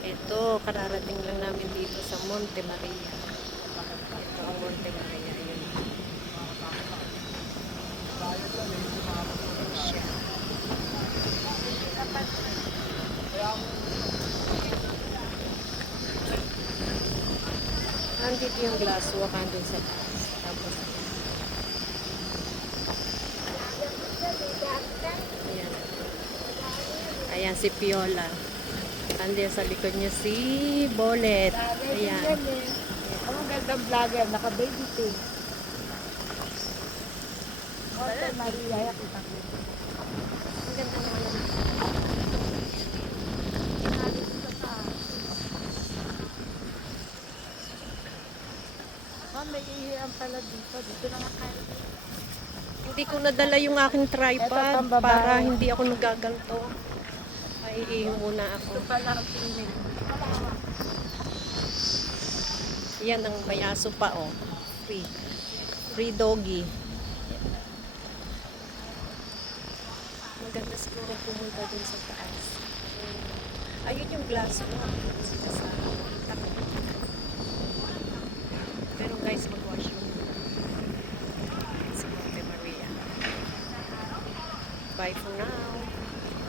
Ito, kararating lang namin dito sa Monte Maria. Ito ang Monte Maria. Yun. Yun siya. Nandito yung glass walk andun sa taas. Tapos, ayan. Ayan si Piola. Andiyan sa likod niya si Bolet. Ayan. Ang gandang vlogger, naka-baby pig. Monte Maria, yakita ko. Ang ganda naman ng May ihiyan pala dito. Dito na nga kayo. Hindi ko nadala yung aking tripod Ito, pambabae. para hindi ako nagaganto. Maiihi muna ako. Ito pala ang tingin. Yan ang may aso pa, oh. Free. Free doggy. Maganda siguro pumunta dun sa taas. Ayun yung glass walk. Sa pero guys, mag-wash yung sa Monte Maria. Bye for now.